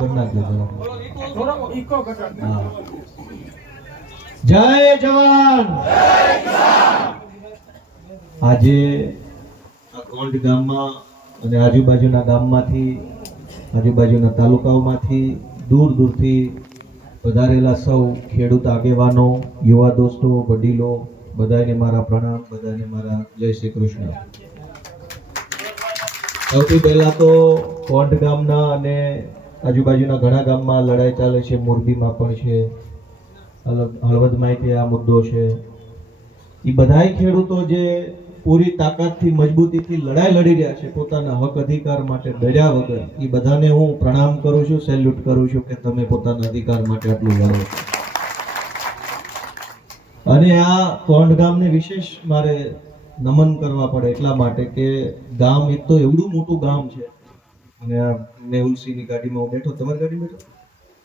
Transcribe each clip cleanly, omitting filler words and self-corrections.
કરી નાખજો જરા. જય જવાન. આજે આ કોંડ ગામમાં અને આજુબાજુના ગામમાંથી, આજુબાજુના તાલુકાઓમાંથી દૂર દૂરથી પધારેલા સૌ ખેડૂત આગેવાનો, યુવા દોસ્તો, વડીલો, બધાને મારા પ્રણામ, બધાને મારા જય શ્રી કૃષ્ણ. સૌથી પહેલા તો કોંડ ગામના અને આજુબાજુના ઘણા ગામમાં લડાઈ ચાલે છે, મોરબીમાં પણ છે, હળવદમાં આ મુદ્દો છે. એ બધાય ખેડૂતો જે પૂરી તાકાતથી, મજબૂતીથી લડાઈ લડી રહ્યા છે પોતાના હક અધિકાર માટે ડર્યા વગર, એ બધાને હું પ્રણામ કરું છું, સેલ્યુટ કરું છું કે તમે પોતાના અધિકાર માટે આટલું લડો. અને આ કોંડ ગામને વિશેષ મારે નમન કરવા પડે એટલા માટે કે ગામ એક તો એવડું મોટું ગામ છે. અને મેહુલસિંહની ગાડીમાં હું બેઠો, તમારી ગાડી બેઠો,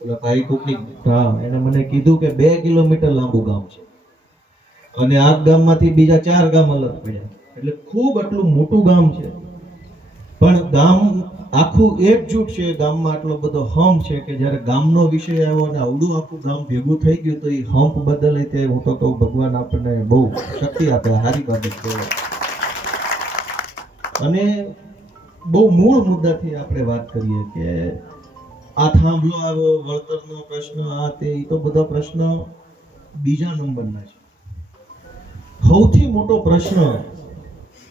ઓલા ભાઈ કોકની, હા, એને મને કીધું કે 2 કિલોમીટર લાંબુ ગામ છે અને આ ગામમાંથી બીજા 4 ગામ અલગ પડ્યા, એટલે ખૂબ આટલું મોટું ગામ છે. પણ ગામ આખું એકજૂટ છે, ગામમાં આટલો બધો હંપ છે કે જ્યારે ગામનો વિષય આવ્યો અને આવડું આખું ગામ ભેગું થઈ ગયું તો એ હંપ બદલે તે હું તો કહું ભગવાન આપણને બહુ શક્તિ આપે, સારી બાબત કહેવાય. અને બહુ મૂળ મુદ્દાથી આપણે વાત કરીએ કે આ થાંભલો આવ્યો, વળતરનો પ્રશ્ન, આ તે, એ તો બધા પ્રશ્ન બીજા નંબરના છે. સૌથી મોટો પ્રશ્ન,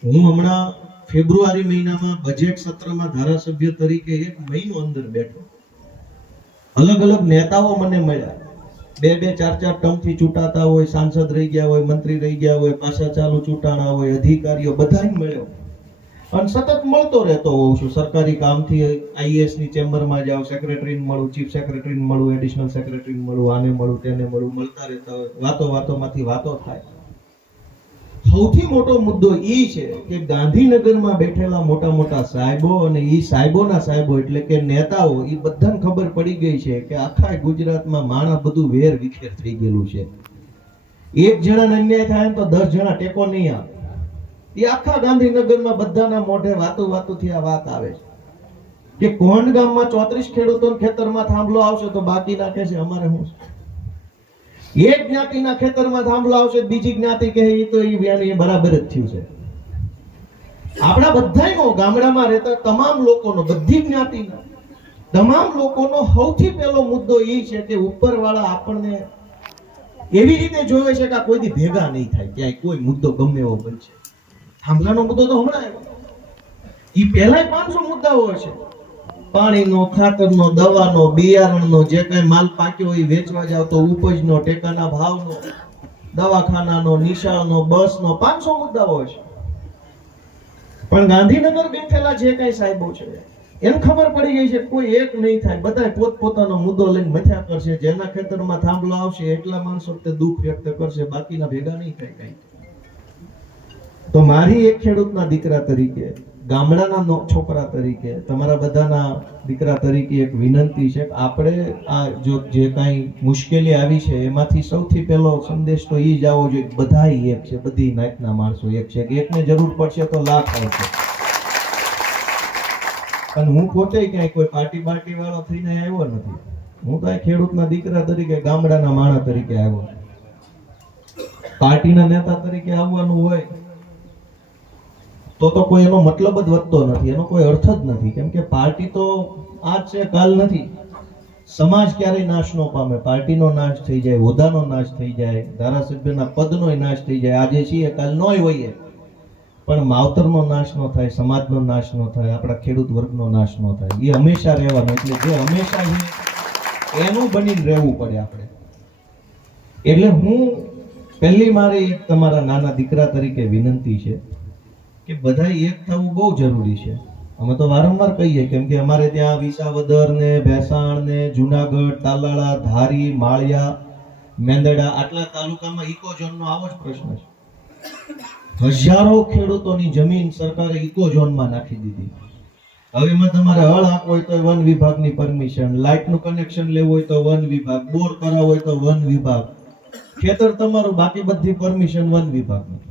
હું હમણાં ફેબ્રુઆરી મહિનામાં બજેટ સત્રમાં ધારાસભ્ય તરીકે 1 મહિનો અંદર બેઠો, અલગ અલગ નેતાઓ મને મળ્યા, 2-2, 4-4 ટર્મથી ચૂંટાતા હોય, સાંસદ રહી ગયા હોય, મંત્રી રહી ગયા હોય, પાછા ચાલુ ચૂંટાણા હોય, અધિકારીઓ, બધાને મળ્યો અને સતત મળતો રહેતો હોઉં છું. સરકારી કામથી આઈએએસ ની ચેમ્બરમાં જાઉં, સેક્રેટરીને મળું, ચીફ સેક્રેટરીને મળું, એડિશનલ સેક્રેટરીને મળું, આને મળું, તેને મળું, મળતા રહેતા હોય, વાતોમાંથી વાતો થાય. સૌથી મોટો મુદ્દો એ છે કે ગાંધીનગરમાં બેઠેલા મોટા મોટા સાહેબો અને એ સાહેબોના સાહેબો એટલે કે નેતાઓ, એ બધાને ખબર પડી ગઈ છે કે આખા ગુજરાતમાં માણસ બધું વેર વિખેર થઈ ગયેલું છે. એક જણાને અન્યાય થાય તો 10 જણા ટેકો નહીં આપે. એ આખા ગાંધીનગરમાં બધાના મોઢે વાતોથી આ વાત આવે છે કે કોંડ ગામમાં 34 ખેડૂતોના ખેતરમાં થાંભલો આવશે તો બાકી નાખે છે અમારે શું છે? એક જ્ઞાતિના ખેતરમાં થાંભલો આવશે, બીજી જ્ઞાતિ કહે એ તો એ બરાબર જ થયું છે. આપણા બધાનો, ગામડામાં રહેતા તમામ લોકોનો, બધી જ્ઞાતિના તમામ લોકોનો સૌથી પહેલો મુદ્દો એ છે કે ઉપરવાળા આપણને એવી રીતે જોવે છે કે આ કોઈથી ભેગા નહીં થાય, ક્યાંય કોઈ મુદ્દો ગમે એવો બનશે. થાંભલાનો મુદ્દો તો હમણાં આવ્યો, એ પહેલા 500 મુદ્દાઓ છે. પાણીનો, ખાતરનો, દવાનો, બિયારણનો, જે કઈ માલ પાક્યો એ વેચવા જાવ તો ઉપજનો, ટેકાના ભાવનો, દવાખાનાનો, નિશાળનો, બસનો, 500 મુદ્દાઓ છે. પણ ગાંધીનગર બેઠેલા જે કઈ સાહેબો છે એને ખબર પડી ગઈ છે કોઈ એક નહીં થાય, બધા પોતપોતાનો મુદ્દો લઈને મથ્યા કરશે. જેના ખેતરમાં થાંભલો આવશે એટલા માણસો તે દુઃખ વ્યક્ત કરશે, બાકીના ભેગા નહીં થાય કઈ. તો મારી એક ખેડૂતના દીકરા તરીકે, ગામડાના છોકરા તરીકે, તમારા બધાના દીકરા તરીકે એક વિનંતી છે કે આપણે આ જે કાંઈ મુશ્કેલી આવી છે એમાંથી સૌથી પહેલો સંદેશ તો એ જ આવવો જોઈએ કે બધા એક છે, બધી નાતના માણસો એક છે, કે એકને જરૂર પડશે તો લાખ આવશે. અને હું પોતે ક્યાંય કોઈ પાર્ટી વાળો થઈને આવ્યો નથી. હું તો ખેડૂતના દીકરા તરીકે, ગામડાના માણસ તરીકે આવ્યો છું. પાર્ટીના નેતા તરીકે આવવાનું હોય તો કોઈ એનો મતલબ જ વધતો નથી, એનો કોઈ અર્થ જ નથી. કેમ કે પાર્ટી તો આજ છે, કાલ નથી. સમાજ ક્યારેય નાશ ન પામે. પાર્ટીનો નાશ થઈ જાય, હોદ્દાનો નાશ થઈ જાય, ધારાસભ્યના પદનો નાશ થઈ જાય, આજે છીએ કાલ નોય હોઈએ, પણ માવતરનો નાશ ન થાય, સમાજનો નાશ ન થાય, આપણા ખેડૂત વર્ગનો નાશ ન થાય. એ હંમેશા રહેવાનો. એટલે જે હંમેશા છે એનું બનીને રહેવું પડે આપણે. એટલે હું પહેલી મારી તમારા નાના દીકરા તરીકે વિનંતી છે કે બધા એક થવું બહુ જરૂરી છે. અમે તો વારંવાર કહીએ, કેમ કે અમારે ત્યાં વિસાવદર ને, ભેસાણ ને, જુનાગઢ, તાલાળા, ધારી, માળિયા, મેંદરડા, આટલા તાલુકામાં ઇકોઝોનનો આવો જ પ્રશ્ન છે. હજારો ખેડૂતોની જમીન સરકારે ઇકોઝોનમાં નાખી દીધી. હવે એમાં તમારે હળ હાંકવો હોય તો વન વિભાગની પરમિશન, લાઇટનું કનેક્શન લેવું હોય તો વન વિભાગ, બોર કરાવવો હોય તો વન વિભાગ, ખેતર તમારું, બાકી બધી પરમિશન વન વિભાગની.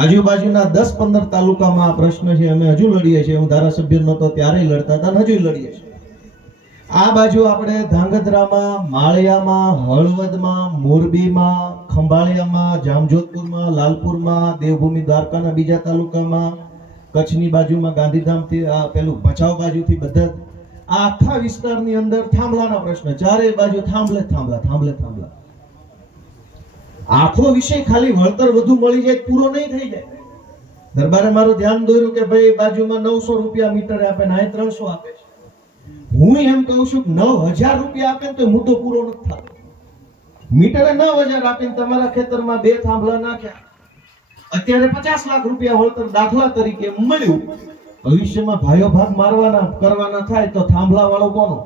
આજુબાજુના 10-15 તાલુકામાં આ પ્રશ્ન છે. અમે હજુ લડીએ છીએ. હું ધારાસભ્ય નહોતો ત્યારે લડતા હતા, હજુ લડીએ છીએ. આ બાજુ આપણે ધાંગધ્રામાં, માળિયામાં, હળવદમાં, મોરબીમાં, ખંભાળિયામાં, જામજોધપુરમાં, લાલપુરમાં, દેવભૂમિ દ્વારકાના બીજા તાલુકામાં, કચ્છની બાજુમાં ગાંધીધામથી પેલું ભચાઉ બાજુથી બધા આ આખા વિસ્તારની અંદર થાંભલાના પ્રશ્ન, ચારે બાજુ થાંભલે થાંભલા. આખો વિષય ખાલી વળતર વધુ મળી જાય પૂરો નહીં થઈ જાય. દરબારે મારું ધ્યાન દોર્યું કે ભાઈ બાજુમાં 900 રૂપિયા મીટરે આપે ને અહીં 300 આપે છે. હું એમ કહું છું કે 9000 રૂપિયા આપે તો મુદ્દો પૂરો નથી થતો. મીટરે 9000 આપીને તમારા ખેતરમાં 2 થાંભલા નાખ્યા, અત્યારે 50 લાખ રૂપિયા વળતર દાખલા તરીકે મળ્યું. ભવિષ્યમાં ભાઈઓ ભાગ મારવાના કરવાના થાય તો થાંભલા વાળો કોનો?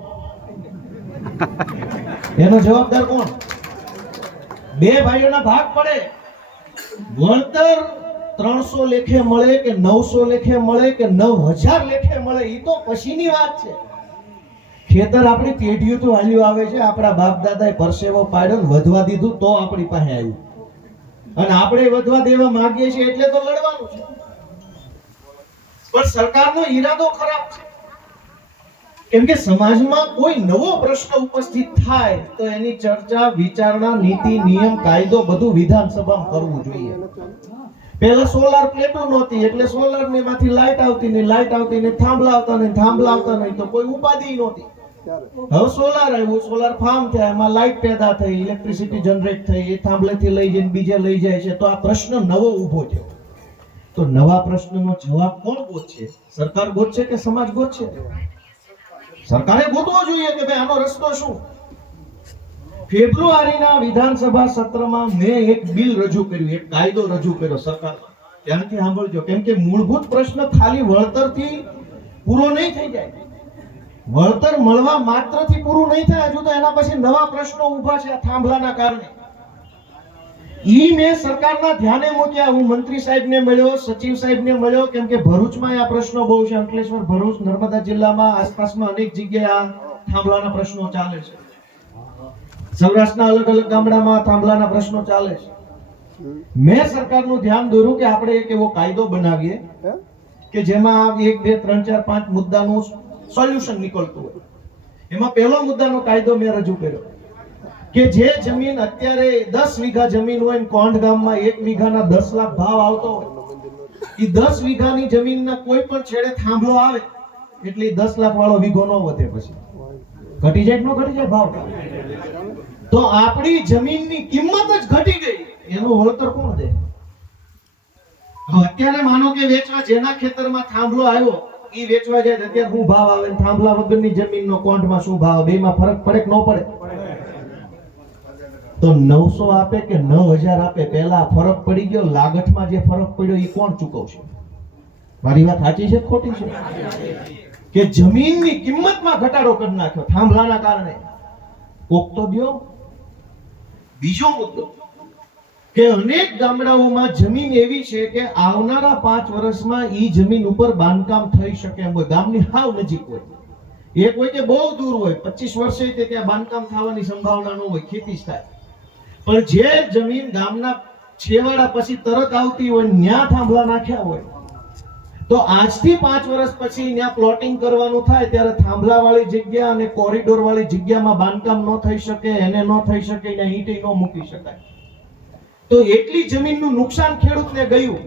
એનો જવાબદાર કોણ? 2 ભાઈઓના ભાગ પડે, વળતર 300 લેખે મળે કે 900 લેખે મળે કે 9000 લેખે મળે એ તો પછીની વાત છે. ખેતર આપણી પેઢીઓ તો હાલ્યું આવે છે, આપણા બાપ દાદાએ પરસેવો પાડ્યો વધવા દીધું તો આપણી પાસે આવ્યું, અને આપણે વધવા દેવા માંગીએ છીએ એટલે તો લડવાનું છે. પણ સરકારનો ઈરાદો ખરાબ છે, કેમ કે સમાજમાં કોઈ નવો પ્રશ્ન ઉપસ્થિત થાય તો એની ચર્ચા, વિચારણા, નીતિ, નિયમ, કાયદો બધું વિધાનસભામાં કરવું જોઈએ. પહેલા સોલાર પ્લેટો નહોતી એટલે સોલાર ને માંથી લાઈટ આવતી ને થાંભલા આવતા નહીં તો કોઈ ઉપાધિ નહોતી. હવે સોલાર આવ્યું, સોલાર ફાર્મ થયા, એમાં લાઈટ પેદા થઈ, ઇલેક્ટ્રિસિટી જનરેટ થઈ, એ થાંભલેથી લઈ જઈને બીજે લઈ જાય છે. તો આ પ્રશ્ન નવો ઊભો થયો. તો નવા પ્રશ્નનો જવાબ કોણ ગોતશે? સરકાર ગોતશે કે સમાજ ગોતશે? સરકારે ગોતવો જોઈએ કે ભાઈ આનો રસ્તો શું. ફેબ્રુઆરીના વિધાનસભા સત્રમાં મેં એક બિલ રજૂ કર્યું, એક કાયદો રજૂ કર્યો સરકારમાં. ધ્યાનથી સાંભળજો, કેમ કે મૂળભૂત પ્રશ્ન ખાલી વળતરથી પૂરો નહીં થઈ જાય. વળતર મળવા માત્રથી પૂરું નહીં થાય, હજુ તો એના પછી નવા પ્રશ્નો ઊભા છે આ થાંભલાના કારણે. ઈ મેં સરકારના ધ્યાને મૂક્યા. હું મંત્રી સાહેબને મળ્યો, સચિવ સાહેબને મળ્યો, કેમ કે ભરૂચમાં આ પ્રશ્નો બહુ છે. અંકલેશ્વર, ભરૂચ, નર્મદા જિલ્લામાં આસપાસમાં અનેક જગ્યાએ આ થાંભલાના પ્રશ્નો ચાલે છે. સૌરાષ્ટ્રના અલગ અલગ ગામડામાં થાંભલાના પ્રશ્નો ચાલે છે. મેં સરકારનું ધ્યાન દોર્યું કે આપણે એક એવો કાયદો બનાવીએ કે જેમાં 1 2 3 4 5 મુદ્દાનું સોલ્યુશન નીકળતું હોય. એમાં પહેલો મુદ્દાનો કાયદો મેં રજૂ કર્યો કે જે જમીન અત્યારે 10 વીઘા જમીન હોય, કોંઢ ગામમાં 1 વીઘાના 10 લાખ ભાવ આવતો હોય, એ 10 વીઘાની જમીનના કોઈ પણ છેડે થાંભલો આવે એટલે 10 લાખ વાળો વીઘો ન વધે, પછી ઘટી જાય ન ઘટી જાય ભાવ. તો આપણી જમીનની કિંમત જ ઘટી ગઈ, એનું વળતર કોણ દે? અત્યારે માનો કે વેચવા જેના ખેતરમાં થાંભલો આવ્યો એ વેચવા જાય, અત્યારે શું ભાવ આવે? થાંભલા વગરની જમીનનો કોંઢમાં શું ભાવ? બેમાં ફરક પડે કે ન પડે? તો 900 આપે કે 9000 આપે, પહેલા ફરક પડી ગયો. લાગતમાં જે ફરક પડ્યો એ કોણ ચૂકવશે? મારી વાત સાચી છે ખોટી છે? કે જમીનની કિંમતમાં ઘટાડો કરી નાખ્યો થાંભલાના કારણે. કોક તો દ્યો. બીજો મુદ્દો કે અનેક ગામડાઓમાં જમીન એવી છે કે આવનારા 5 વર્ષમાં ઈ જમીન ઉપર બાંધકામ થઈ શકે એમ હોય, ગામની હાવ નજીક હોય. એક હોય કે બહુ દૂર હોય, 25 વર્ષે તે ત્યાં બાંધકામ થવાની સંભાવના ન હોય, ખેતી થાય. પણ જે જમીન ગામના છેવાડા પછી તરત આવતી હોય, ન્યા થાંભલા નાખ્યા હોય, તો આજથી 5 વર્ષ પછી ત્યાં પ્લોટિંગ કરવાનું થાય ત્યારે થાંભલા વાળી જગ્યા અને કોરિડોર વાળી જગ્યામાં બાંધકામ ન થઈ શકે, એને ન થઈ શકે, ત્યાં ઈંટે ન મૂકી શકાય. તો એટલી જમીનનું નુકસાન ખેડૂતને ગયું.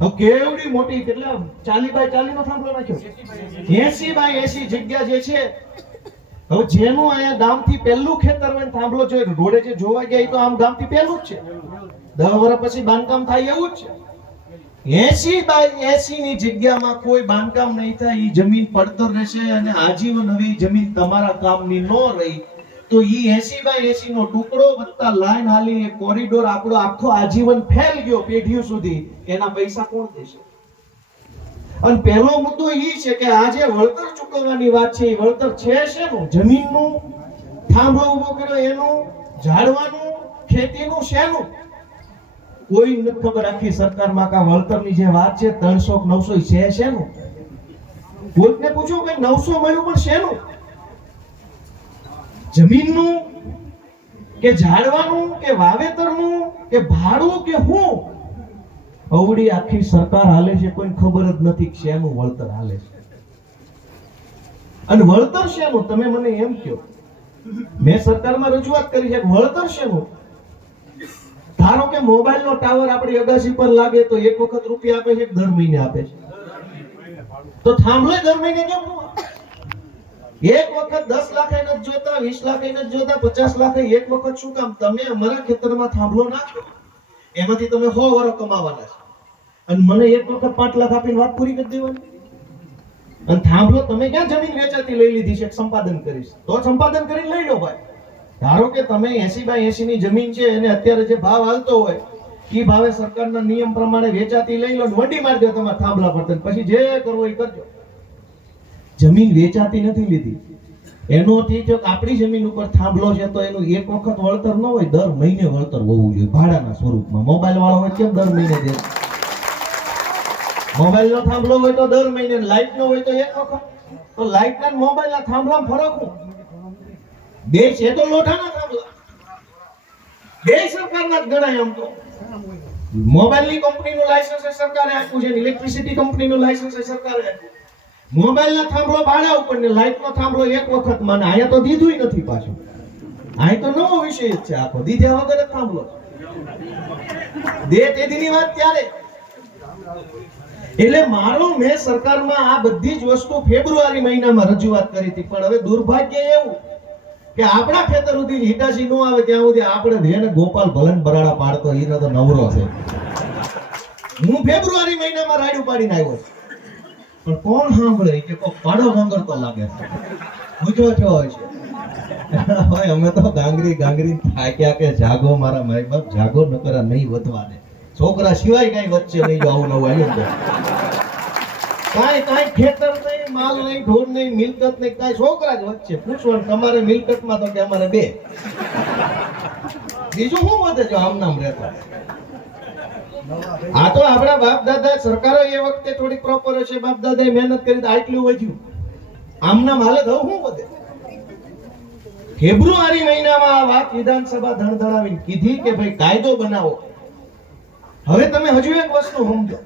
હવે કેવડી મોટી, કેટલા 40 બાય 40 નો થાંભલો નાખ્યો, 80 બાય 80 જગ્યા જે છે. હવે જેનું અહીંયા ગામથી પહેલું ખેતર હોય, થાંભલો જો રોડે જે જોવા ગયા એ તો આમ ગામથી પહેલું જ છે. 10 વર્ષ પછી બાંધકામ થાય એવું જ છે. 80 બાય 80 ની જગ્યામાં કોઈ બાંધકામ નહીં થાય, એ જમીન પડતર રહેશે અને આજીવન હવે જમીન તમારા કામની ન રહી તો ઈ 80 બાય 80 નો ટુકડો વત્તા લાઈન હાલી એ કોરિડોર આપણો આખો આજીવન ફેલ ગયો પેઢીઓ સુધી, એના પૈસા કોણ દેશે? અને પહેલો મુદ્દો એ છે કે આજે વળતર ચૂકવવાની વાત છે, એ વળતર છે શેનું? જમીનનું, થાંભલો ઉભો કર્યો એનું, ઝાડવાનું, ખેતીનું, શેનું? કોઈ નથી ખબર આખી સરકારમાં કે વળતરની જે વાત છે 300 900 છે શેનું? કોઈકને પૂછો કે 900 મળ્યું પણ શેનું? જમીનનું કે ઝાડવાનું કે વાવેતરનું કે ભાડું કે હું? અવડી આખી સરકાર હાલે છે, કોઈ ખબર જ નથી કે શેનું વળતર હાલે છે. અને વળતર શેનું તમે મને એમ કહો, મેં સરકારમાં રજૂઆત કરી છે, વળતર શેનું? ધારો કે મોબાઈલનો ટાવર આપણી અગાસી પર લાગે તો એક વખત રૂપિયા આપે છે, દર મહિને આપે છે, તો થાંભલો દર મહિને કેમ ન આપે? એક વખત 10 લાખ નથી જોતા, 20 લાખ નથી જોતા, 50 લાખ એક વખત શું કામ? તમે અમારા ખેતરમાં થાંભલો નાખો, એમાંથી તમે 100 વર્ષ કમાવાના છે, અને મને એક વખત 5 લાખ આપીને વાત પૂરી કરી દેવાની. અને થાંભલો તમે ક્યાં જમીન વેચાતી લઈ લીધી છે સંપાદન કરીશ તો સંપાદન કરીને લઈ લો ભાઈ. ધારો કે તમે 80/80 ની જમીન છે અને અત્યારે જે ભાવ હાલતો હોય એ ભાવે સરકારના નિયમ પ્રમાણે વેચાતી લઈ લો, વડી મારી દો તમારા થાંભલા પર, પછી જે કરવો એ કરજો. જમીન વેચાતી નથી લીધી, એનો અર્થ એ છે કે આપણી જમીન ઉપર થાંભલો છે તો એનું એક વખત વળતર ન હોય, દર મહિને વળતર હોવું જોઈએ ભાડાના સ્વરૂપમાં. મોબાઈલ વાળો હોય કેમ દર મહિને દે? મોબાઈલ નો થાંભલો હોય તો દર મહિને, લાઈટ નો હોય તો એક વખત. તો લાઈટ ના મોબાઈલ ના થાંભલામાં ફરક શું? બે છે તો લોઠાના થાંભલા, બે સરકારના જ ગણાય. આમ તો મોબાઈલ ની કંપનીનું લાયસન્સ સરકારે આપ્યું છે, ઇલેક્ટ્રિસિટી કંપનીનું લાયસન્સ સરકારે આપ્યું. મોબાઈલ ના થાંભલો ભાડા ઉપર ને લાઈટ નો થાંભલો એક વખત માં. અહીંયા તો દીધું નથી પાછું, અહીં તો નવો વિષય જ છે આખો, દીધા વગર થાંભલો દે તેની વાત ત્યારે. એટલે મેં સરકારમાં આ બધી જ વસ્તુ ફેબ્રુઆરી મહિનામાં રજૂઆત કરી હતી, પણ હવે દુર્ભાગ્ય એવું કે આપણા ખેતર સુધી હિટાસી ન આવે ત્યાં સુધી આપણે વેને ગોપાલ ભલન બરાડા પાડતો ઈ તો નવરો છે. હું ફેબ્રુઆરી મહિનામાં રાડ્યું પાડીને આવ્યો છું, પણ કોણ સાંભળે કે કોઈ પાડો મંગળતો લાગે છે, પૂછો છો હોય છે. ભાઈ અમે તો ગાંગરી થાક્યા કે જાગો મારા માય બાપ, જાગો નકરા નહીં વધવા દે, છોકરા સિવાય કઈ વચ્ચે નહીં જો આવું નવું આવ્યું તો કાંઈ ખેતર નહીં, માલ નહીં, ઢોર નહીં, મિલકત નહીં, કાંઈ છોકરા જ વચ્ચે. પૂછવાનું તમારે મિલકતમાં તો કે અમારે 2, બીજું શું વધે જો આમ નામ રહેતા. આ તો આપણા બાપ દાદા સરકારો એ વખતે થોડી પ્રોપર હશે, બાપ દાદાએ મહેનત કરી તો આટલું વધ્યું, આમ નામ હાલત હવે શું વધે? ફેબ્રુઆરી મહિનામાં આ વાત વિધાનસભા ધણધણાવીને કીધી કે ભાઈ કાયદો બનાવો. હવે તમે હજુ એક વસ્તુ સમજો,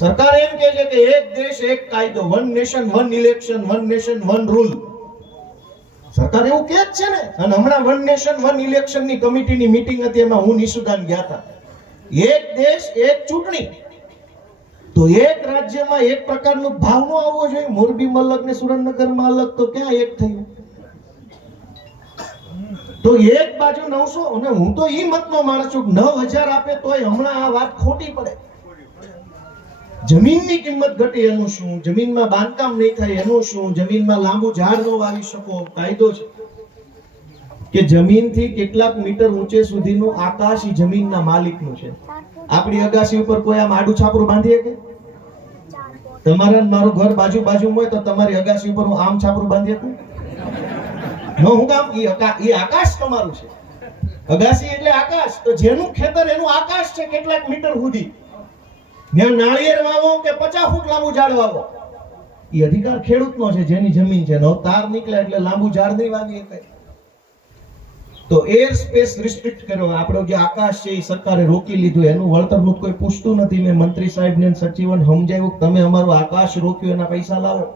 સરકાર એમ કહે છે કે એક દેશ એક કાયદો, one nation one election, one nation one rule. સરકાર એવું કહે જ છે ને. અને હમણાં વન નેશન વન ઇલેક્શન ની કમિટીની મીટિંગ હતી, એમાં હું નિશુદાન ગયા હતા. એક દેશ એક ચૂંટણી, તો એક રાજ્યમાં એક પ્રકારનો ભાવ નો આવવો જોઈએ. મોરબીમાં અલગ ને સુરેન્દ્રનગરમાં અલગ, તો ક્યાં એક થયું? તો એક બાજુ 900, અને હું તો ઈ મતનો માણસ છું, 9000 આપે તોય હમણાં આ વાત ખોટી પડે. જમીનની કિંમત ઘટી એનું શું? જમીનમાં બાંધકામ નહીં થાય એનું શું? જમીનમાં લાંબુ ઝાડ ન વાવી શકો, કાયદો છે કે જમીનથી કેટલાક મીટર ઊંચે સુધીનું આકાશ ઈ જમીનના માલિકનું છે. આપણી અગાસી ઉપર કોઈ આમ આડું છાપરું બાંધીએ કે? તમારા મારું ઘર બાજુમાં હોય તો તમારી અગાસી ઉપર હું આમ છાપરું બાંધી શકું? હું કામ? ઈ આકાશ તમારું છે. અગાસી એટલે આકાશ. તો જેનું ખેતર એનું આકાશ છે કેટલાક મીટર સુધી. ત્યાં નાળિયેર વાવો કે 50 ફૂટ લાંબુ ઝાડ વાવો, એ અધિકાર ખેડૂતનો છે, જેની જમીન છે. નો તાર નીકળે એટલે લાંબુ ઝાડ નહીં વાવી શકાય. તો એર સ્પેસ રિસ્ટ્રિક્ટ કર્યો. આપણો જે આકાશ છે એ સરકારે રોકી લીધું, એનું વળતરનું કોઈ પૂછતું નથી. મેં મંત્રી સાહેબને સચિવને સમજાવ્યું કે તમે અમારું આકાશ રોક્યું, એના પૈસા લાવો.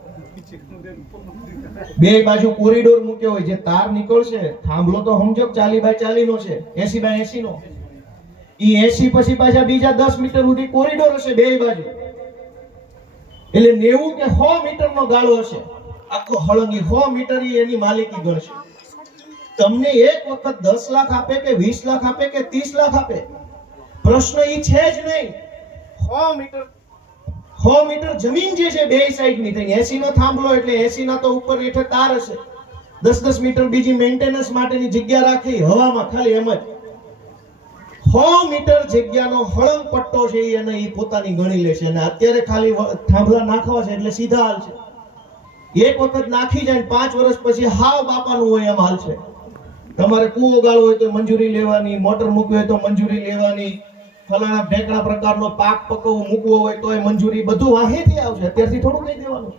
બે બાજુ કોરિડોર મૂક્યો હોય, જે તાર નીકળશે, થાંભલો તો સમજો 40/40 નો છે, 80/80 નો. ઈ 80 પછી પાછા બીજા 10 મીટર સુધી કોરિડોર હશે બે બાજુ, એટલે 90 કે 100 મીટર નો ગાળો હશે. આખો હળંગી 100 મીટર એની માલિકી ગણશે. તમને એક વખત 10 લાખ આપે કે 20 લાખ આપે કે 30 લાખ આપે, પ્રશ્ન ઈ છે જ નહીં. 100 મીટર જમીન જે છે બે સાઈડ ની થઈ, 80 નો થાંભલો એટલે 80 ના તો ઉપર હેઠળ તાર હશે, 10 મીટર બીજી મેન્ટેનન્સ માટેની જગ્યા રાખી હવામાં, ખાલી એમ જ 100 મીટર જગ્યાનો હળંગ પટ્ટો છે એને ઈ પોતાની ગણી લેશે. અને અત્યારે ખાલી થાંભલા નાખવા છે એટલે સીધા હાલ છે. એક વખત નાખી જાય 5 વર્ષ પછી હાવ બાપાનું હોય એમ હાલ છે. તમારે કૂવો ગાળવો હોય તો મંજૂરી લેવાની, મોટર મૂકવી હોય તો મંજૂરી લેવાની, ફલાણા ઢેકણા પ્રકારનો પાક પકવવો મૂકવો હોય તોય મંજૂરી, બધું વાહેથી આવશે. અત્યારથી થોડું કહી દેવાનું.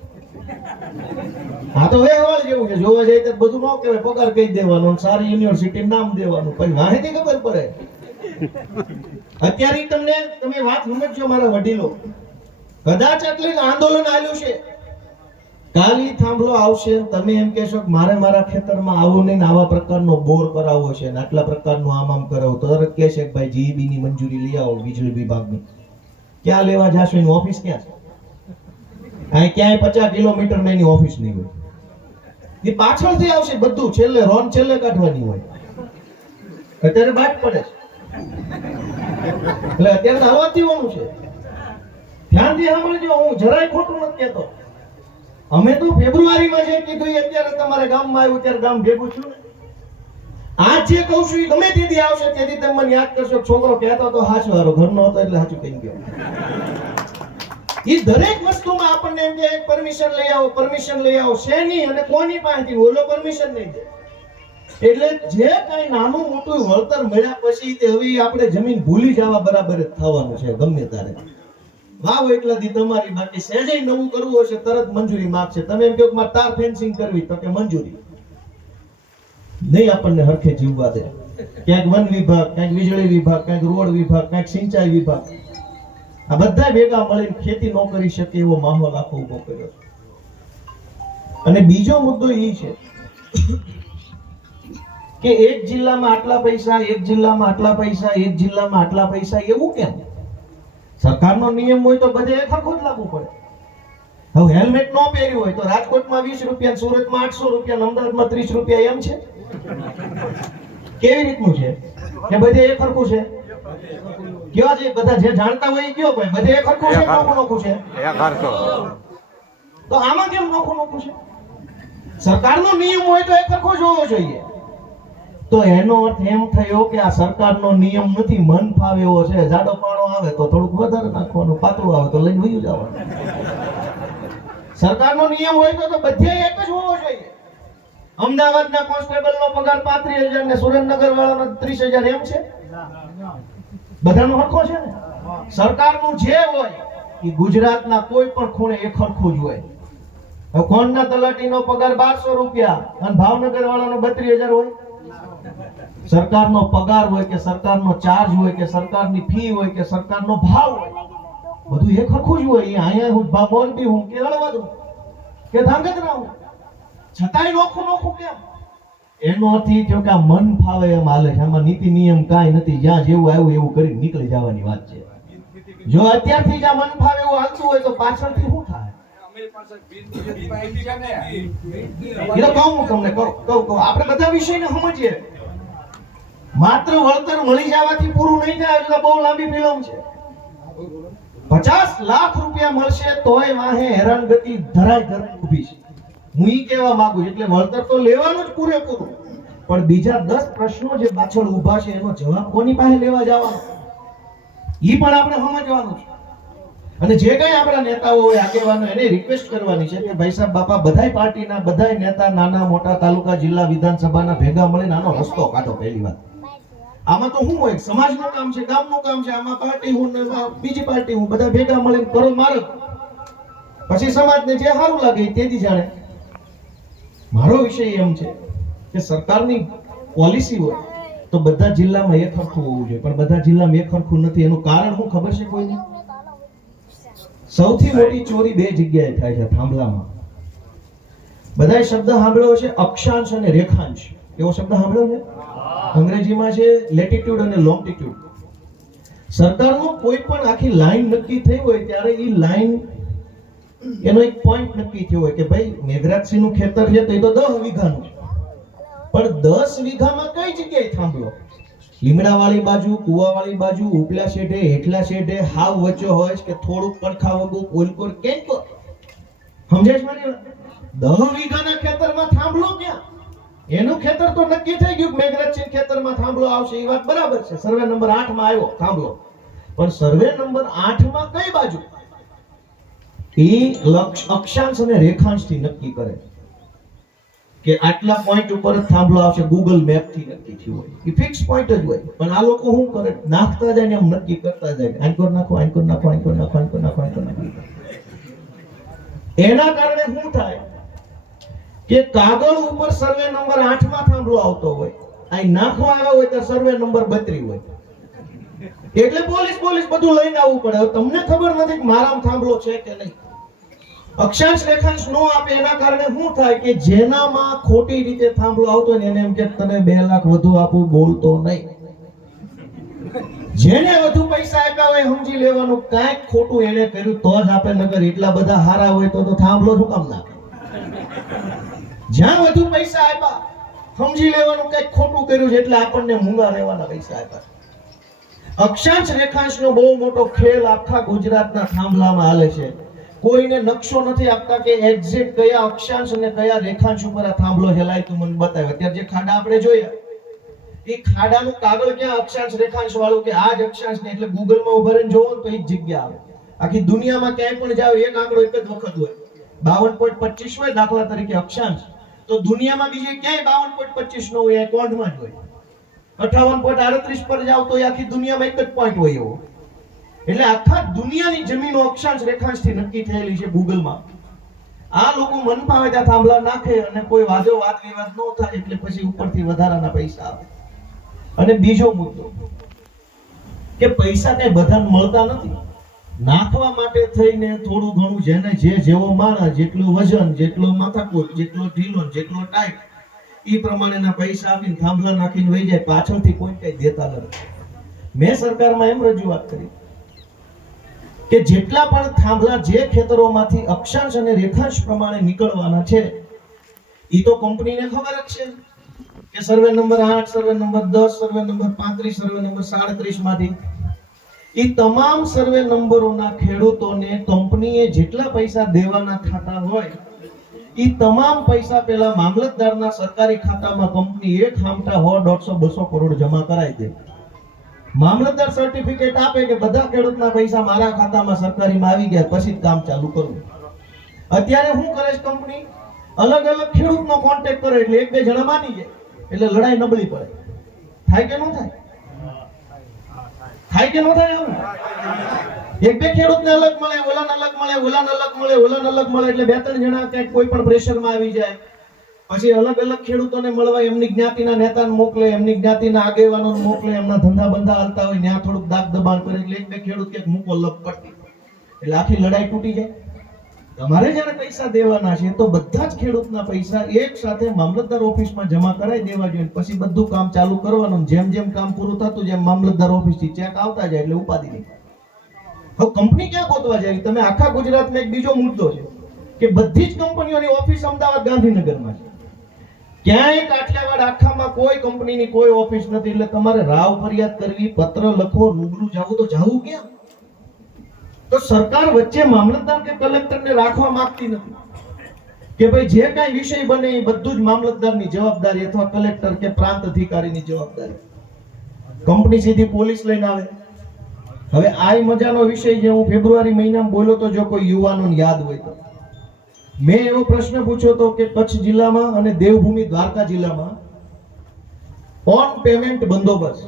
હા તો વ્યવહાર જેવું છે, જોવા જાય તો બધું ન કહેવાય, પગાર કહી દેવાનો, સારી યુનિવર્સિટી નામ દેવાનું, પછી વાહેથી ખબર પડે. અત્યારે તમે વાત સમજજો મારા વડીલો, કદાચ આટલું આંદોલન આલ્યું છે કાલી થાંભલો આવશે, તમે એમ કહેશો કે મારે મારા ખેતરમાં આવું નહીં ને આવા પ્રકારનો બોર કરાવવો છે ને આટલા પ્રકારનું આમ કરાવો, તો તરત કહેશે કે ભાઈ જીઈબી ની મંજૂરી લઈ આવો વીજળી વિભાગની. ક્યાં લેવા જાશો? એની ઓફિસ ક્યાં છે? અહીં ક્યાંય 50 કિલોમીટરમાં એની ઓફિસ નહીં હોય. એ પાછળથી આવશે બધું, છેલ્લે રોન છેલ્લે કાઢવાની હોય. અત્યારે બાદ પડે છે એટલે અત્યારે હવાથી હોવાનું છે. ધ્યાનથી સાંભળજો, હું જરાય ખોટું નથી કહેતો. અમે તો ફેબ્રુઆરીમાં જે કીધું એ અત્યારે તમારા ગામમાં આવ્યું ત્યારે ગામ ભેગું છું ને. આજ જે કહું છું એ ગમે તેથી આવશે તેથી તમે મને યાદ કરશો. છોકરો કહેતો તો હાચો હારો, ઘરનો હતો એટલે હાચું કહી ગયો. એ દરેક વસ્તુમાં આપણને એમ કે પરમિશન લઈ આવો, પરમિશન લઈ આવો. શેની અને કોની પાસેથી? ઓલો પરમિશન નહીં દે. એટલે જે કઈ નાનું મોટું વળતર મળ્યા પછી તે હવે આપણે જમીન ભૂલી જવા બરાબર જ થવાનું છે. ગમે ત્યારે વાવ એટલા દી તમારી, બાકી સહેજે નવું કરવું હશે તરત મંજૂરી માંગશે. તમે એમ કહો કે મારે તાર ફેન્સિંગ કરવી, તો કે મંજૂરી નહીં આપણને હરખે જીવવા દે. ક્યાંક વન વિભાગ, ક્યાંક વીજળી વિભાગ, ક્યાંક રોડ વિભાગ, ક્યાંક સિંચાઈ વિભાગ, આ બધા ભેગા મળીને ખેતી ન કરી શકે એવો માહોલ આખો ઉભો કર્યો છે. અને બીજો મુદ્દો એ છે કે એક જિલ્લામાં આટલા પૈસા, એક જિલ્લામાં આટલા પૈસા, એક જિલ્લામાં આટલા પૈસા, એવું કેમ? સરકારનો નિયમ હોય તો બધે સરખો જ લાગુ પડે. હવે હેલ્મેટ ન પહેર્યું હોય તો રાજકોટમાં 20 રૂપિયા, સુરતમાં 800 રૂપિયા, અમદાવાદમાં 30 રૂપિયા, એમ છે? કેવી રીતનું છે કે બધે એક સરખું છે? કયો છે? બધા જે જાણતા હોય કયો ભાઈ, બધે એક સરખું છે, નોખું છે? તો આમાં કેમ નોખું છે? સરકારનો નિયમ હોય તો એક સરખો જ હોવો જોઈએ. તો એનો અર્થ એમ થયો કે આ સરકારનો નિયમ નથી, મન ફાવે એવો છે. જાડો પાણો આવે તો થોડુંક વધારે નાખવાનું, પાતળું આવે તો લઈને વયું જવાનું. સરકારનો નિયમ હોય તો બધે એક જ હોવો જોઈએ. અમદાવાદના કોન્સ્ટેબલનો પગાર 35,000 ને સુરેન્દ્રનગર વાળાનો 30,000, એમ છે? બધાનો હરખો છે ને? સરકારનું જે હોય એ ગુજરાતના કોઈ પણ ખૂણે એક સરખું જ હોય. હવે કોણના તલાટીનો પગાર 1200 રૂપિયા અને ભાવનગર વાળાનો 32,000 હોય? સરકારનો પગાર હોય કે સરકારનો ચાર્જ હોય કે સરકારની ફી હોય કે સરકારનો ભાવ હોય, બધું એક સરખું જ હોય. અહીંયા હું મોરબી હું કે હળવદ કે ધાંગધ્રા હું, છતાંય નોખું કેમ? એનો અર્થ એ થયો કે આ મન ફાવે એમ હાલે છે. આમાં નીતિ નિયમ કાંઈ નથી, જ્યાં જેવું આવ્યું એવું કરી નીકળી જવાની વાત છે. જો અત્યારથી જ આ મન ફાવે એવું હાલતું હોય તો પાછળથી શું થાય? આપણે બધા વિષયને સમજીએ. માત્ર વળતર મળી જવાથી પૂરું નહીં થાય, એટલે બહુ લાંબી ફિલ્મ છે. 50 લાખ રૂપિયા મળશે તોય વાહે હેરાનગતિ ધરાય ઊભી છે. હું ઈ કહેવા માંગુ છું. એટલે વળતર તો લેવાનું જ પૂરેપૂરું, પણ બીજા 10 પ્રશ્નો જે પાછળ ઊભા છે એનો જવાબ કોની પાસે લેવા જવાનો ઈ પણ આપણે સમજવાનું છે. અને જે કઈ આપણા નેતાઓ હોય, આગેવાનો, એને રિક્વેસ્ટ કરવાની છે કે ભાઈ સાહેબ બાપા, બધાય પાર્ટીના બધાય નેતા, નાના મોટા, તાલુકા જિલ્લા વિધાનસભાના ભેગા મળીને આનો રસ્તો કાઢો. પહેલી વાત, આમાં તો શું હોય? સમાજનું કામ છે, ગામનું કામ છે. આમાં પાર્ટી હું ને બીજી પાર્ટી હું, બધા ભેગા મળીને કરો માર્ગ. પછી સમાજને જે સારું લાગે તેથી જાણે. મારો વિષય એમ છે કે સરકારની પોલિસી હોય તો બધા જિલ્લામાં એક સરખું હોવું જોઈએ, પણ બધા જિલ્લામાં એક સરખું નથી. એનું કારણ શું ખબર છે કોઈને? સૌથી મોટી ચોરી 2 જગ્યાએ થાય છે થાંભલામાં. બધાએ શબ્દ સાંભળ્યો છે અક્ષાંશ અને રેખાંશ. એવો શબ્દ સાંભળ્યો છે? અંગ્રેજીમાં છે લેટિટ્યુડ અને લોંગિટ્યુડ. સરકારનું કોઈ પણ આખી લાઈન નક્કી થઈ હોય ત્યારે એ લાઈન એનો એક પોઈન્ટ નક્કી થયો હોય કે ભાઈ મેઘરાજસિંહનું ખેતર છે તો એ તો 10 વીઘાનું છે, પણ 10 વીઘામાં કઈ જગ્યાએ થાંભલો? લીમડાવાળી બાજુ, કુવાવાળી બાજુ, ઉપલા શેઢે, હેઠલા શેઢે, હાવ વચ્ચે હોય કે થોડુંક પડખા વગુ, કોલકોર કેન્કો? સમજાય છે મારી વાત? 10 વીઘાના ખેતરમાં થાંભલો ક્યાં? એનું ખેતર તો નક્કી થઈ ગયું કે મેઘરાજસિંહ ખેતરમાં થાંભલો આવશે, એ વાત બરાબર છે. સર્વે નંબર 8 માં આવ્યો થાંભલો, પણ સર્વે નંબર 8 માં કઈ બાજુ? એ અક્ષાંશ અને રેખાંશથી નક્કી કરે કે આટલા પોઈન્ટ ઉપર જ થાંભલો આવશે. ગૂગલ મેપ થી નક્કી થયું હોય, એ ફિક્સ પોઈન્ટ જ હોય. પણ આ લોકો શું કરે? નાખતા જાય ને એમ નક્કી કરતા જાય, આંકોર નાખો, આંકોર નાખો, આંકોર નાખો, આંકોર નાખો, આંકોર નાખો. એના કારણે શું થાય કે કાગળ ઉપર સર્વે નંબર 8 માં થાંભલો આવતો હોય, અહીં નાખવા આવ્યો હોય તો સર્વે નંબર 32 હોય. એટલે પોલીસ બધું લઈને આવવું પડે. હવે તમને ખબર નથી કે મારામાં થાંભલો છે કે નહીં. અક્ષાંશ રેખાંશ નો આપે એના કારણે શું થાય કે જેનામાં ખોટી રીતે થાંભલો આવતો હોય ને એને એમ કે તને 2 લાખ વધુ આપું, બોલતો નહીં. જેને વધુ પૈસા આપ્યા હોય સમજી લેવાનું કાંઈક ખોટું એને કર્યું તો જ આપે, નકર એટલા બધા હારા હોય તો થાંભલો શું કામ નાખે. જ્યાં વધુ પૈસા આપ્યા સમજી લેવાનું કંઈક ખોટું કર્યું છે એટલે આપણને મૂંગા રહેવાના પૈસા આપ્યા. અક્ષાંશ રેખાંશનો બહુ મોટો ખેલ આખા ગુજરાતના થાંભલામાં હાલે છે. કોઈને નકશો નથી આપતા કે એક્ઝેક્ટ કયા અક્ષાંશ અને કયા રેખાંશ ઉપર આ થાંભલો હેલાય તું મને બતાવે. અત્યારે જે ખાડા આપણે જોયા એ ખાડાનું કાગળ ક્યાં અક્ષાંશ રેખાંશ વાળું કે આ જ અક્ષાંશ ને એટલે ગૂગલમાં ઉભા રહીને જોવો તો એ જ જગ્યા આવે. આખી દુનિયામાં ક્યાંય પણ જાવ એક આંકડો એક જ વખત હોય. 52.25 હોય દાખલા તરીકે અક્ષાંશ, તો દુનિયામાં બીજે ક્યાંય 52.25 નો હોય, કોડમાં જ હોય. 58.38 પર જાવ તો આખી દુનિયામાં એક જ પોઈન્ટ હોય એવો. એટલે આખા દુનિયાની જમીનો અક્ષાંશ રેખાંશથી નક્કી થયેલી છે ગૂગલમાં. આ લોકો મન ફાવે ત્યાં થાંભલા નાખે અને કોઈ વાદ વિવાદ ન થાય એટલે પછી ઉપરથી વધારાના પૈસા આવે. અને બીજો મુદ્દો કે પૈસા કઈ બધાને મળતા નથી. નાખવા માટે થઈને થોડું ઘણું જેને જેવો માણસ, જેટલું વજન, જેટલો માથાકૂટ, જેટલો ઢીલો, જેટલો ટાઈટ, એ પ્રમાણેના પૈસા આપીને થાંભલા નાખીને વહી જાય. પાછળથી કોઈ કઈ દેતા નથી. મેં સરકારમાં એમ રજૂઆત કરી કે જેટલા પણ થાંભલા જે ખેતરોમાંથી અક્ષાંશ અને રેખાંશ પ્રમાણે નીકળવાના છે એ તો કંપનીને ખબર જ છે કે survey number 8, survey number 10, survey number 35, survey number 37 માંથી એ તમામ સર્વે નંબરોના ખેડૂતોને કંપનીએ જેટલા પૈસા દેવાના થતા હોય એ તમામ પૈસા પેલા મામલતદારના સરકારી ખાતામાં કંપની એક હામટા 100, 150, 200 કરોડ જમા કરાવી દે. મામલતદાર સર્ટિફિકેટ આપે કે બધા ખેડૂતના પૈસા મારા ખાતામાં સરકારીમાં આવી ગયા, પછી જ કામ ચાલુ કરવું. અત્યારે શું કરે છે કંપની? અલગ અલગ ખેડૂતનો કોન્ટેક્ટ કરે એટલે 1-2 જણા માની જાય એટલે લડાઈ નબળી પડે. થાય કે ન થાય? થાય કે ન થાય? એવું 1-2 ખેડૂતને અલગ મળે, ઓલાને અલગ મળે, ઓલાને અલગ મળે, ઓલાને અલગ મળે એટલે 2-3 જણા ક્યાંક કોઈ પણ પ્રેશરમાં આવી જાય. પછી અલગ અલગ ખેડૂતોને મળવા એમની જ્ઞાતિના નેતાને મોકલે, એમની જ્ઞાતિના આગેવાનોને મોકલે, એમના ધંધા બંધા હાલતા હોય ત્યાં થોડુંક દાગ દબાણ કરે એટલે 1-2 ખેડૂત ક્યાંક મૂકો લપ પડતી એટલે આખી લડાઈ તૂટી જાય. તમારે જ્યારે પૈસા દેવાના છે તો બધા જ ખેડૂતના પૈસા એક સાથે મામલતદાર ઓફિસમાં જમા કરાવી દેવા જોઈએ. પછી બધું કામ ચાલુ કરવાનું. જેમ જેમ કામ પૂરું થતું જેમ મામલતદાર ઓફિસથી ચેક આવતા જાય એટલે ઉપાધિ નહીં. હવે કંપની ક્યાં ગોતવા જાય? તમે આખા ગુજરાતમાં એક બીજો મુદ્દો છે કે બધી જ કંપનીઓની ઓફિસ અમદાવાદ ગાંધીનગરમાં છે. ક્યાંય કાઠિયાવાડ આખામાં કોઈ કંપનીની કોઈ ઓફિસ નથી. એટલે તમારે રાવ ફરિયાદ કરવી, પત્ર લખો, રૂબરૂ જાવું તો જાવું ક્યાં? તો સરકાર વચ્ચે મામલતદાર કે કલેક્ટરને રાખવા માંગતી નથી કે ભાઈ જે કાંઈ વિષય બને એ બધું જ મામલતદારની જવાબદારી અથવા કલેક્ટર કે પ્રાંત અધિકારીની જવાબદારી. કંપની સીધી પોલીસ લઈને આવે. હવે આ મજાનો વિષય જે હું ફેબ્રુઆરી મહિનામાં બોલ્યો તો જો કોઈ યુવાનોને યાદ હોય તો મેં એવો પ્રશ્ન પૂછ્યો તો કે કચ્છ જિલ્લામાં અને દેવભૂમિ દ્વારકા જિલ્લામાં ઓન પેમેન્ટ બંદોબસ્ત,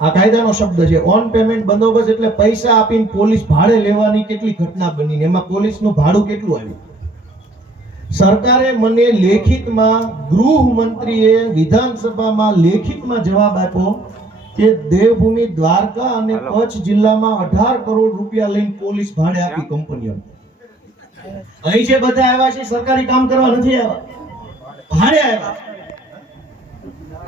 આ કાયદાનો શબ્દ છે. ઓન પેમેન્ટ બંદોબસ્ત એટલે પૈસા આપીને પોલીસ ભાડે લેવાની કેટલી ઘટના બની, એમાં પોલીસનું ભાડું કેટલું આવ્યું. સરકારે મને લેખિતમાં, ગૃહમંત્રીએ વિધાનસભામાં લેખિતમાં જવાબ આપ્યો કે દેવભૂમિ દ્વારકા અને કચ્છ જિલ્લામાં 18 કરોડ રૂપિયા લઈને પોલીસ ભાડે આપી કંપનીઓને. અહીં જે બધા આવ્યા છે સરકારી કામ કરવા નથી આવ્યા, ભાડે આવ્યા.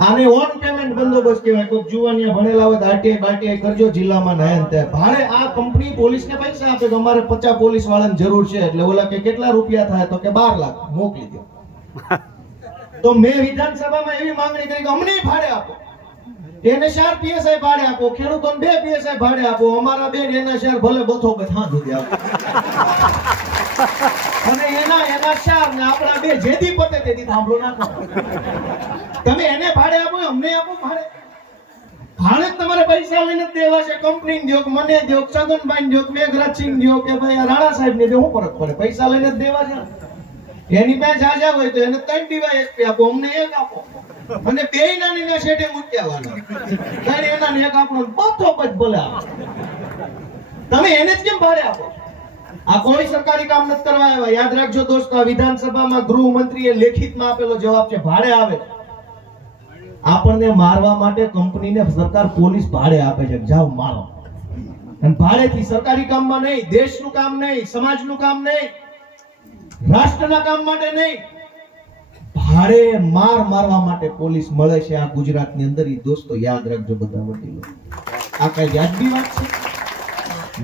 આને ઓન પેમેન્ટ બંદોબસ્ત કહેવાય. કોઈ જુવાનિયા ભણેલા હોય તો આરટીઆઈ કરજો જિલ્લામાં નાયન તે ભાડે આ કંપની પોલીસને પૈસા આપે કે અમારે 50 પોલીસ વાળાની જરૂર છે એટલે ઓલા કે કેટલા રૂપિયા થાય તો કે 12 લાખ મોકલી દો. તો મેં વિધાનસભામાં એવી માંગણી કરી કે અમને ભાડે આપો, એને 4 પીએસઆઈ ભાડે આપો, ખેડૂતોને 2 પીએસઆઈ ભાડે આપો, અમારા બેન એના શેર ભલે બથો બે થાં સુધી આપો અને એના શેર ને આપણા બે જેદી પતે તેદી થાંભલો નાખો. તમે એને ભાડે આપો, અમને આપો ભાડે. ભાડે તમારે પૈસા લઈને દેવા છે. કંપનીને દો કે મને દો, છગનભાઈ દો કે મેઘરાજસિંહ દો કે ભાઈ રાણા સાહેબ ને દો, શું ફરક પડે? પૈસા લઈને જ દેવા છે. એની પાસે જાજા હોય તો એને 3 ડીવાયએસપી આપો, અમને 1 આપો અને બે નાની શેઠે મૂક્યાવાના. તારે એના ને 1 આપણો બથો બચ ભલે તમે એને જ કેમ ભાડે આપો? આ કોઈ સરકારી કામ નથી કરવા આવ્યા. યાદ રાખજો દોસ્તો, આ વિધાનસભામાં ગૃહમંત્રીએ લેખિતમાં આપેલો જવાબ છે ભાડે આવે. આપણને મારવા માટે કંપનીને સરકાર પોલીસ ભાડે આપે છે, જાઓ મારો. અને ભાડેથી સરકારી કામમાં નહીં, દેશનું કામ નહીં, સમાજનું કામ નહીં, રાષ્ટ્રના કામ માટે નહીં, ભાડે મારવા માટે પોલીસ મળે છે આ ગુજરાતની અંદર. ઈ દોસ્તો યાદ રાખજો બધા વડીલો. આ કઈ વ્યાજબી વાત છે?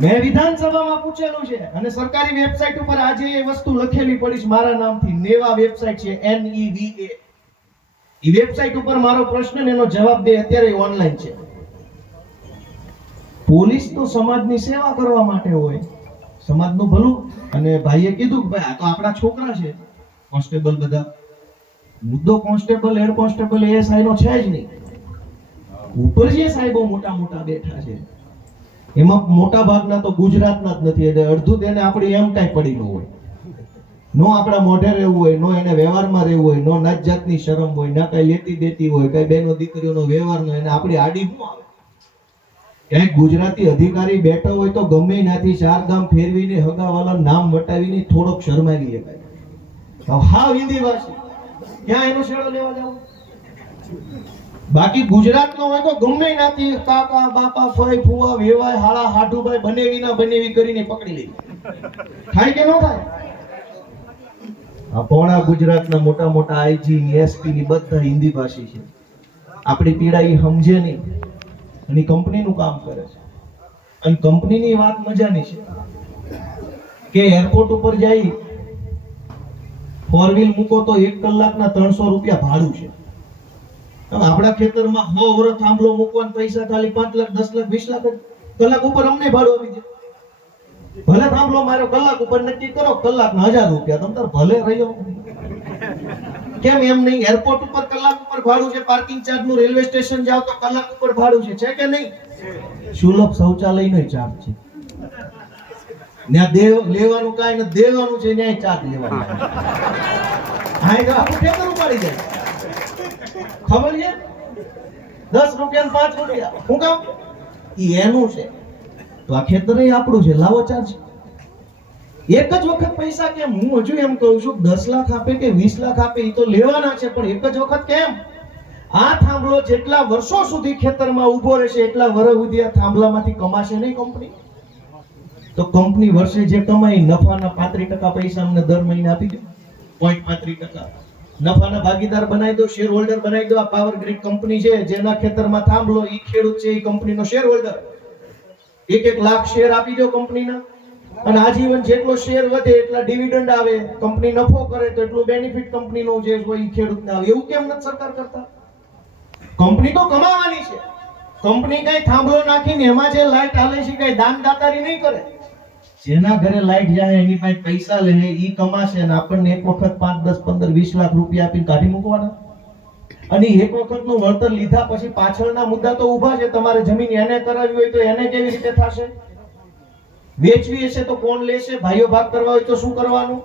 મેં વિધાનસભામાં પૂછેલું છે અને સરકારી વેબસાઇટ ઉપર આજે એ વસ્તુ લખેલી પડી છે મારા નામથી. નેવા વેબસાઇટ છે, NEVA. ઈ વેબસાઇટ ઉપર મારો પ્રશ્ન ને એનો જવાબ બે અત્યારે ઓનલાઈન છે. પોલીસ તો સમાજની સેવા કરવા માટે હોય, સમાજનું ભલું. અને ભાઈએ કીધું કે ભાઈ આ તો આપણા છોકરા છે કોન્સ્ટેબલ બધા. મુદ્દો કોન્સ્ટેબલ, હેડ કોન્સ્ટેબલ, ASI નો છે જ નહીં. ઉપર જે સાહેબો મોટા બેઠા છે એમાં મોટા ભાગના તો ગુજરાતના જ નથી. એટલે અડધું તેને આપણી એમ કાંઈ પડી ન હોય, નો આપણા મોઢે રહેવું હોય, નો એને વ્યવહારમાં રહેવું હોય, નો નાત જાતની શરમ હોય, ના કઈ લેતી દેતી હોય, કઈ બેનો દીકરીઓનો વ્યવહાર ન હોય, એને આપણી આડી શું આવે? ક્યાંક ગુજરાતી અધિકારી બેઠો હોય તો ગમે ત્યાંથી 4 ગામ ફેરવીને હગાવાલા નામ વટાવીને થોડોક શરમાવી લેવાય. હાવ હિન્દી ભાષી ક્યાં એનો શેડો લેવા જાવ? બાકી ગુજરાતનો હોય તો ગમે ત્યાંથી કાકા બાપા ફઈ ફુવા વેવાય હાળા હાડુભાઈ બનેવી કરીને પકડી લે. થાય કે ન થાય? આ પોણા ગુજરાતના મોટા IG SP ની બધા હિન્દી ભાષી છે. આપણી પીડા ઈ સમજે નહીં અને કંપનીનું કામ કરે છે. અને કંપનીની વાત મજાની છે કે એરપોર્ટ ઉપર જઈ 4 વ્હીલ મૂકો તો 1 કલાકના 300 રૂપિયા ભાડું છે. આપણા ખેતરમાં 100 વર્ષ થાંભલો મૂકવાના પૈસા ખાલી 5 લાખ 10 લાખ 20 લાખ કલાક ઉપર અમને ભાડું આવી જાય. ભલે થાંભલો મારો કલાક ઉપર નક્કી કરો, કલાકના 1000 રૂપિયા. તમ તાર ભલે રહ્યો કેમ એમ નહીં? એરપોર્ટ ઉપર કલાક ઉપર ભાડું છે, પાર્કિંગ ચાર્જ નું રેલવે સ્ટેશન જાવ તો કલાક ઉપર ભાડું છે કે નહીં? સુલભ શૌચાલયનો ચાર્જ છે. ત્યાં લેવાનું કાંઈ નથી, દેવાનું છે ન્યાય ચાર્જ લેવાનો. હા તો આખું ખેતર ઉપાડી જાય. ખબર છે? 10 રૂપિયા 5 રૂપિયા શું કામ? ઈ એનું છે તો આ ખેતર આપણું છે, લાવો ચાર્જ. એક જ વખત પૈસા કેમ? હું હજુ એમ કહું છું 10 લાખ આપે કે 20 લાખ આપે એ તો લેવાના છે, પણ એક જ વખત કેમ? આ થાંભલો જેટલા વર્ષો સુધી ખેતરમાં ઊભો રહેશે એટલા વર્ષ સુધી આ થાંભલામાંથી કમાશે નહીં કંપની. તો કંપની વર્ષે જે કમાઈ નફાના 35% પૈસા અમને દર મહિને આપી દો. 0.35% નફાના ભાગીદાર બનાવી દો, શેર હોલ્ડર બનાવી દો. આ પાવર ગ્રીડ કંપની છે જેના ખેતરમાં થાંભલો, ઈ ખેડૂત છે, ઈ કંપનીનો શેર હોલ્ડર. 1 લાખ શેર આપી દો કંપનીના અને આજીવન જેટલો શેર વધે એટલા ડિવિડન્ડ આવે. કંપની નફો કરે તો એટલું બેનિફિટ કંપનીનો જે હોય ઈ ખેડૂતને આવે. એવું કેમ નથી સરકાર કરતા? કંપની તો કમાવાની છે. કંપની કઈ થાંભલો નાખીને એમાં જે લાઈટ હાલે છે કઈ દાન દાતારી નહીં કરે. જેના ઘરે લાઈટ જાય એની પાસે પૈસા લે ઈ કમાશે અને આપણને એક વખત 5 10 15 20 લાખ રૂપિયા આપીને કાઢી મૂકવાના. અને એક વખતનું વળતર લીધા પછી પાછળના મુદ્દા તો ઊભા છે. તમારે જમીન એને કરાવી હોય તો એને કેવી રીતે થશે? વેચવી હશે તો કોણ લેશે? ભાઈઓ ભાગ કરવા હોય તો શું કરવાનું?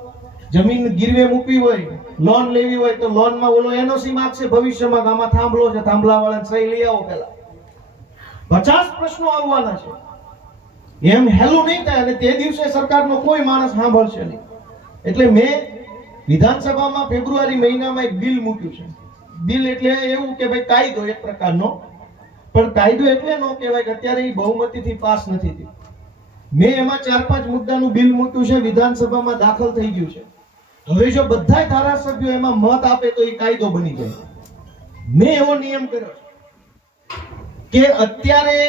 જમીન ગીરવે મૂકવી હોય, લોન લેવી હોય તો લોનમાં ઓલો NOC માંગશે ભવિષ્યમાં. આમાં થાંભલો છે, થાંભલાવાળાને સહી લઈ આવો પેલા. 50 પ્રશ્નો આવવાના છે. એમ હેલું નહીં થાય અને તે દિવસે સરકારનો કોઈ માણસ સાંભળશે નહીં. એટલે મેં વિધાનસભામાં ફેબ્રુઆરી મહિનામાં એક બિલ મૂક્યું છે. બિલ એટલે એવું કે ભાઈ કાયદો એક પ્રકારનો, પણ કાયદો એટલે ન કહેવાય કે અત્યારે એ બહુમતીથી પાસ નથી થયું. મેં એમાં 4-5 મુદ્દાનું બિલ મૂક્યું છે, વિધાનસભામાં દાખલ થઈ ગયું છે. હવે જો બધા ધારાસભ્યો એમાં મત આપે તો એ કાયદો બની જાય. મેં એવો નિયમ કર્યો કે અત્યારે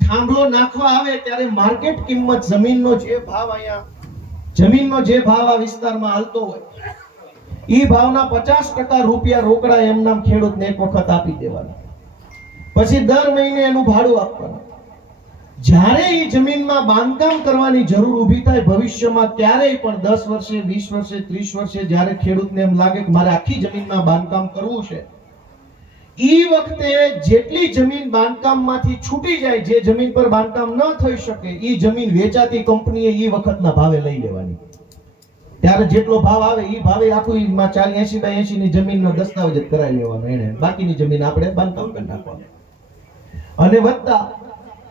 થાંભલો નાખવા આવે ત્યારે માર્કેટ કિંમત જમીનનો જે ભાવ આ વિસ્તારમાં હાલતો હોય ઈ ભાવના 50% રૂપિયા રોકડા એમનામ ખેડૂતને એક વખત આપી દેવાના. પછી દર મહિને એનું ભાડું આપવાનું. જ્યારે ઈ જમીનમાં બાંધકામ કરવાની જરૂર ઊભી થાય ભવિષ્યમાં ક્યારેય પણ 10 વર્ષે 20 વર્ષે 30 વર્ષે જ્યારે ખેડૂતને એમ લાગે કે મારે આખી જમીનમાં બાંધકામ કરવું છે, ઈ વખતે જેટલી જમીન બાંધકામમાંથી છૂટી જાય, જે જમીન પર બાંધકામ ન થઈ શકે, ઈ જમીન વેચાતી કંપનીએ ઈ વખતના ભાવે લઈ લેવાની. ત્યારે જેટલો ભાવ આવે ઈ ભાવે આખું 80/80 ની જમીનનો દસ્તાવેજ કરાવી લેવાનો એને. બાકીની જમીન આપણે બાંધકામ કરી નાખવાનું. અને વધતા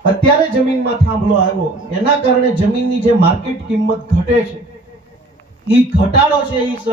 અત્યારે જમીનમાં થાંભલો આવ્યો એના કારણે જમીનની જે માર્કેટ કિંમત ઘટે છે, ઈ ઘટાડો છે ઈ